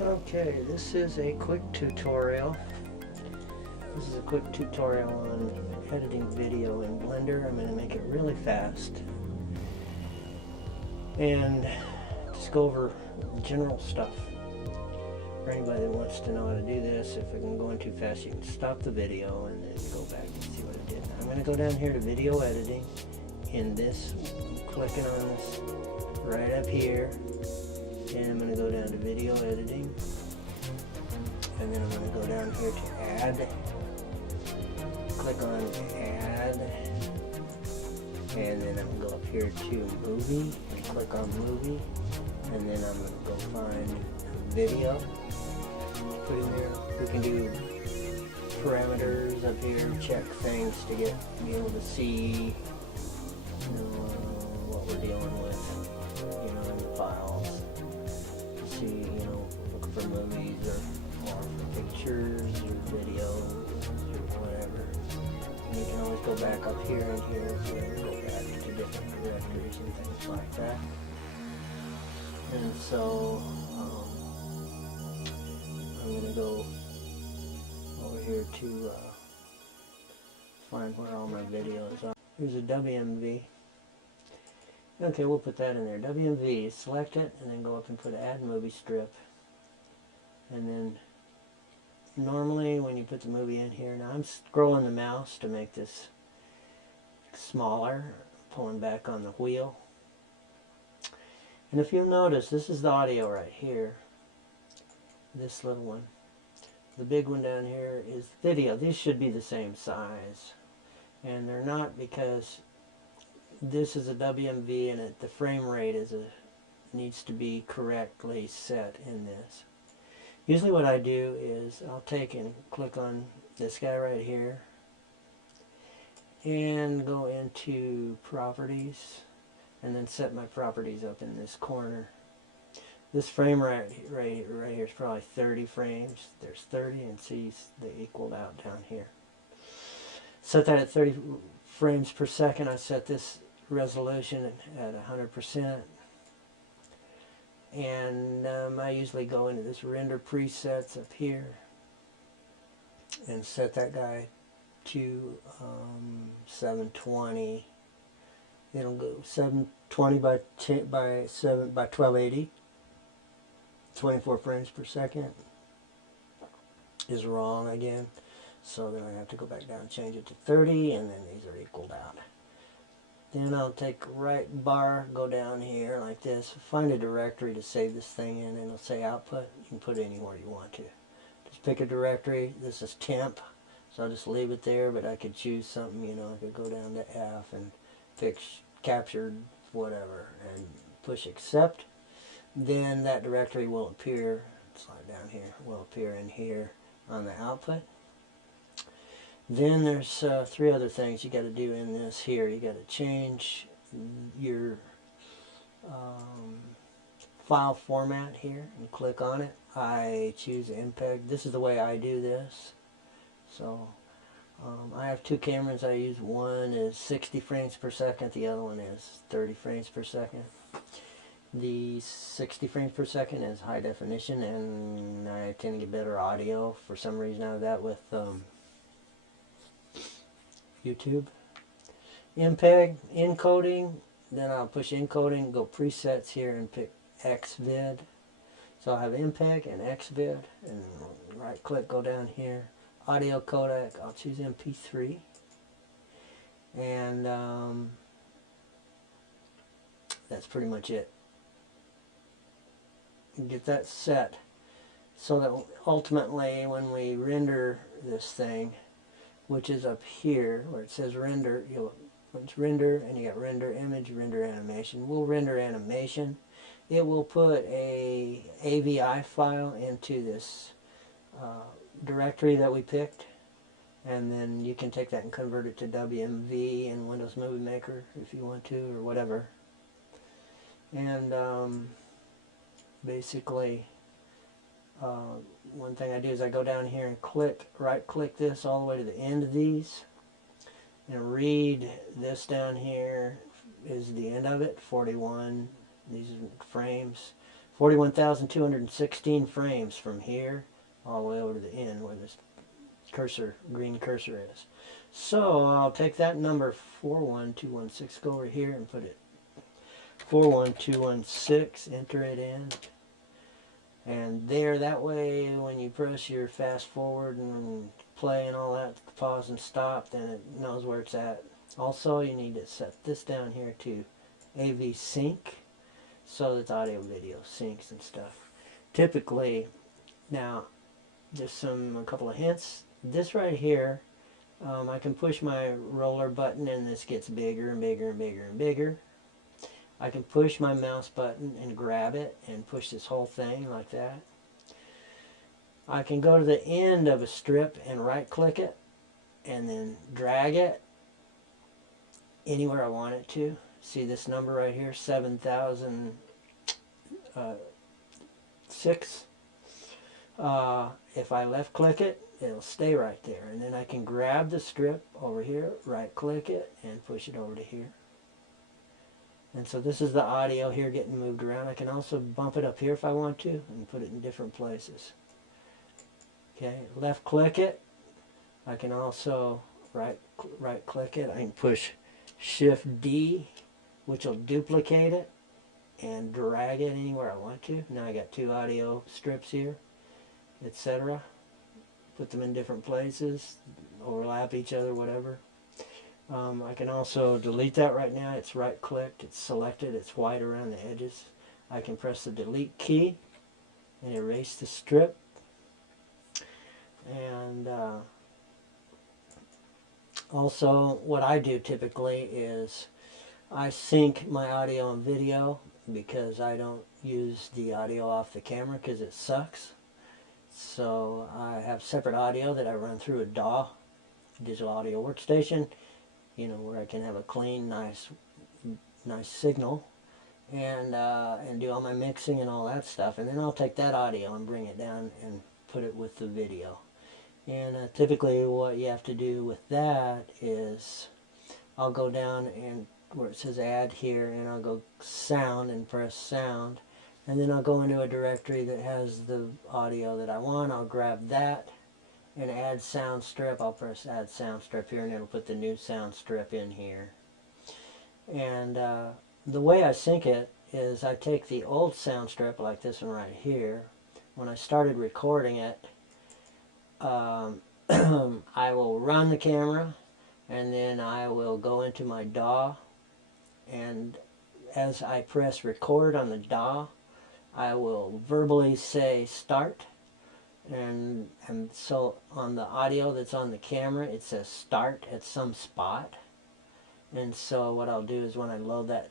Okay, this is a quick tutorial. This is a quick tutorial on editing video in Blender. I'm going to make it really fast and just go over general stuff. For anybody that wants to know how to do this, if I'm going too fast, you can stop the video and then go back and see what I did. I'm going to go down here to video editing. In this, I'm clicking on this right up here, and I'm going to go down to video editing, and then I'm going to go down here to add, click on add, and then I'm going to go up here to movie and click on movie, and then I'm going to go find video, put in there. We can do parameters up here, check things to be able to see what we're dealing with, in the files. See, looking for movies or for pictures or videos or whatever. And you can always go back up here and here and go back to different directories and things like that. And so I'm going to go over here to find where all my videos are. Here's a WMV. Okay, we'll put that in there. WMV, select it, and then go up and put add movie strip. And then normally when you put the movie in here, now I'm scrolling the mouse to make this smaller, pulling back on the wheel. And if you'll notice, this is the audio right here. This little one. The big one down here is video. These should be the same size. And they're not, because this is a WMV and the frame rate needs to be correctly set in this. Usually what I do is I'll take and click on this guy right here and go into properties and then set my properties up in this corner. This frame rate right here is probably 30 frames. There's 30, and see they equaled out down here. Set that at 30 frames per second. I set this resolution at 100%, and I usually go into this render presets up here and set that guy to 720. It'll go 720 by 1280. 24 frames per second is wrong again, so then I have to go back down and change it to 30, and then these are equaled out. Then I'll take right bar, go down here like this, find a directory to save this thing in, and it'll say output. You can put it anywhere you want to. Just pick a directory. This is temp, so I'll just leave it there, but I could choose something, I could go down to F and pick captured whatever and push accept. Then that directory will appear, slide down here, will appear in here on the output. Then there's 3 other things you got to do in this here. You got to change your file format here and click on it. I choose MPEG. This is the way I do this. So I have 2 cameras I use. One is 60 frames per second. The other one is 30 frames per second. The 60 frames per second is high definition, and I tend to get better audio for some reason out of that with YouTube. MPEG, encoding, then I'll push encoding, go presets here and pick XVID. So I'll have MPEG and XVID, and right click, go down here. Audio codec, I'll choose MP3. And that's pretty much it. Get that set so that ultimately when we render this thing, which is up here where it says render, it's render, and you got render image, render animation. We'll render animation. It will put a AVI file into this directory that we picked, and then you can take that and convert it to WMV in Windows Movie Maker if you want to, or whatever. And basically, one thing I do is I go down here and right click this all the way to the end of these, and read this down here is the end of it, 41, these frames. 41,216 frames from here all the way over to the end where this cursor, green cursor is. So I'll take that number 41216, go over here and put it 41216, enter it in. And there, that way when you press your fast forward and play and all that, pause and stop, then it knows where it's at. Also, you need to set this down here to AV sync so that the audio video syncs and stuff. Typically, now, just a couple of hints. This right here, I can push my roller button and this gets bigger and bigger and bigger and bigger. I can push my mouse button and grab it and push this whole thing like that. I can go to the end of a strip and right click it and then drag it anywhere I want it to. See this number right here, 7,006. If I left click it, it'll stay right there. And then I can grab the strip over here, right click it, and push it over to here. And so this is the audio here getting moved around. I can also bump it up here if I want to and put it in different places. Okay, left click it. I can also right click it. I can push Shift D, which will duplicate it and drag it anywhere I want to. Now I got two audio strips here, etc. Put them in different places, overlap each other, whatever. I can also delete that right now. It's right clicked, it's selected, it's white around the edges. I can press the delete key and erase the strip. And also what I do typically is I sync my audio and video because I don't use the audio off the camera because it sucks. So I have separate audio that I run through a DAW, digital audio workstation, you know, where I can have a clean, nice signal, and do all my mixing and all that stuff. And then I'll take that audio and bring it down and put it with the video. And typically what you have to do with that is I'll go down and where it says add here, and I'll go sound and press sound. And then I'll go into a directory that has the audio that I want. I'll grab that and add sound strip. I'll press add sound strip here and it'll put the new sound strip in here. And the way I sync it is I take the old sound strip like this one right here. When I started recording it, I will run the camera and then I will go into my DAW, and as I press record on the DAW, I will verbally say start. And so on the audio that's on the camera, it says start at some spot. And so what I'll do is when I load that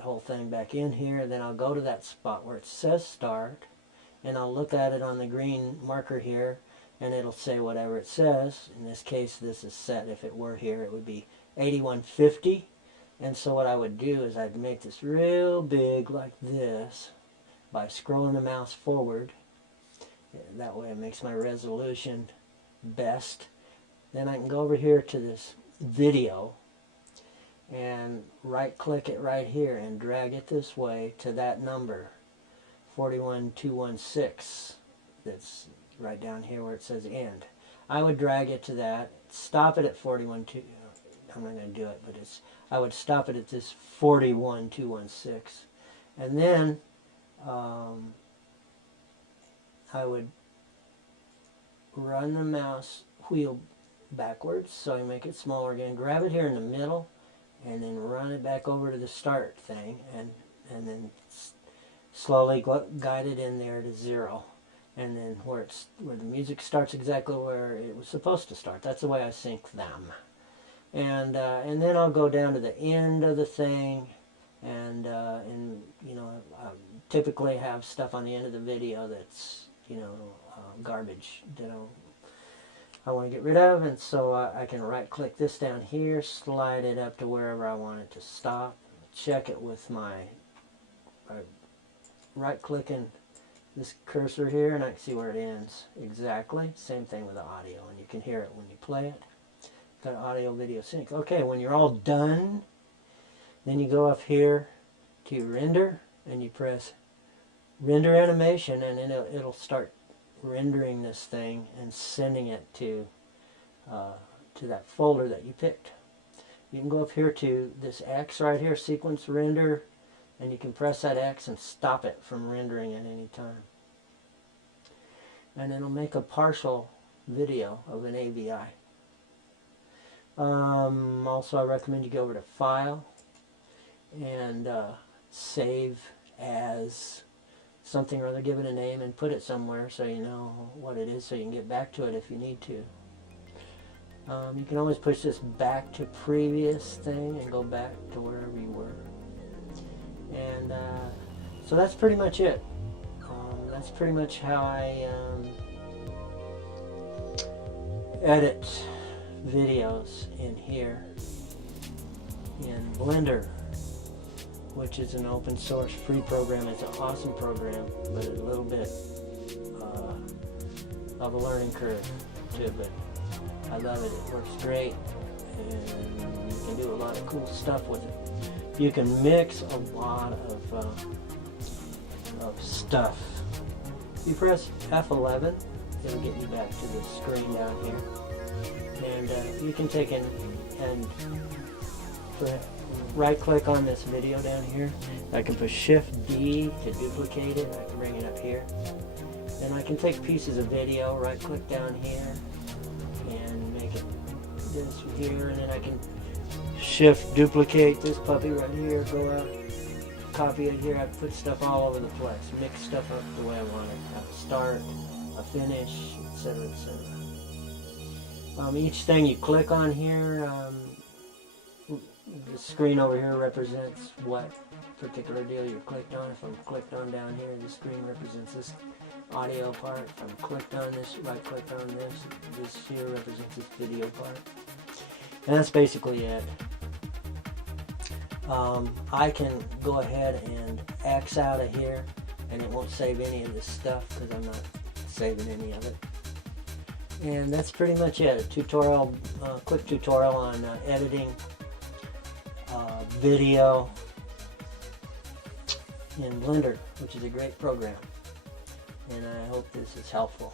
whole thing back in here, then I'll go to that spot where it says start, and I'll look at it on the green marker here, and it'll say whatever it says. In this case, this is set. If it were here, it would be 8150. And so what I would do is I'd make this real big like this by scrolling the mouse forward. That way it makes my resolution best. Then I can go over here to this video and right click it right here and drag it this way to that number 41216 that's right down here where it says end. I would drag it to that, stop it at 412. I'm not going to do it, but I would stop it at this 41216, and then I would run the mouse wheel backwards, so I make it smaller again, grab it here in the middle, and then run it back over to the start thing, and then slowly guide it in there to 0, and then where the music starts exactly where it was supposed to start. That's the way I sync them. And then I'll go down to the end of the thing, and you know, I typically have stuff on the end of the video that's, you know, garbage that I want to get rid of, and so I can right click this down here, slide it up to wherever I want it to stop, check it with my right clicking this cursor here, and I can see where it ends exactly. Same thing with the audio, and you can hear it when you play it. Got audio video sync. Okay, when you're all done, then you go up here to render and you press render animation, and then it'll start rendering this thing and sending it to that folder that you picked. You can go up here to this X right here, sequence render, and you can press that X and stop it from rendering at any time. And it'll make a partial video of an AVI. Also, I recommend you go over to File and save as something or other, give it a name and put it somewhere so you know what it is, so you can get back to it if you need to. You can always push this back to previous thing and go back to wherever you were. And so that's pretty much it. That's pretty much how I edit videos in here in Blender, which is an open source free program. It's an awesome program, but a little bit of a learning curve too, but I love it. It works great, and you can do a lot of cool stuff with it. You can mix a lot of stuff. If you press F11, it'll get you back to the screen down here, and you can take and right click on this video down here. I can push Shift D to duplicate it. I can bring it up here, and I can take pieces of video, right click down here and make it this here, and then I can Shift duplicate this puppy right here, go out, copy it here. I put stuff all over the place, mix stuff up the way I want it. A start, a finish, etc., etc. Each thing you click on here, the screen over here represents what particular deal you clicked on. If I'm clicked on down here, the screen represents this audio part. If I'm clicked on this, right clicked on this, this here represents this video part. And that's basically it. I can go ahead and X out of here, and it won't save any of this stuff because I'm not saving any of it. And that's pretty much it. A tutorial, quick tutorial on editing video in Blender, which is a great program. And I hope this is helpful.